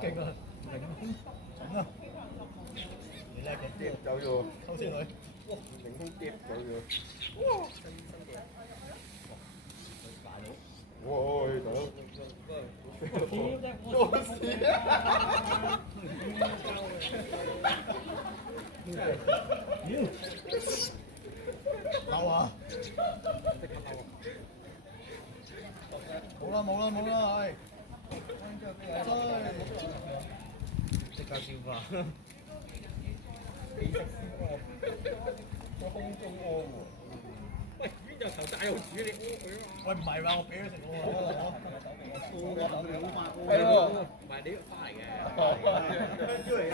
勁啊！凌空準啊！你叻嘅，跌走咗，偷先女，哇！凌空跌走咗，哇！新嘅，大佬，哇！大佬，多事啊！嬲啊！冇啦冇啦冇啦，係。即刻消化。我空中屙喎。喂，邊有頭大又煮你屙佢啊嘛？喂，唔係話我俾佢食喎。係喎，唔係你花嚟嘅。香蕉嚟㗎。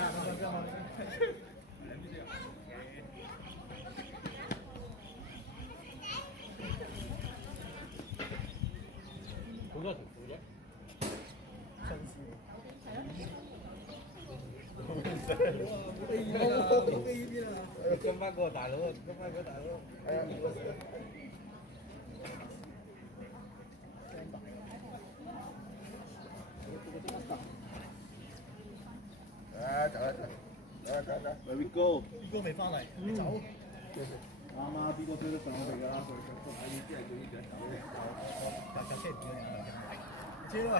好多條褲啫。跟翻個大佬啊！跟翻個大佬。係啊。走啦走。Where we go？ B 哥未翻嚟，你走。啱啊 ！B 哥追得上我哋㗎啦，佢睇意思係叫呢隻走嘅。架車唔見人，知啦。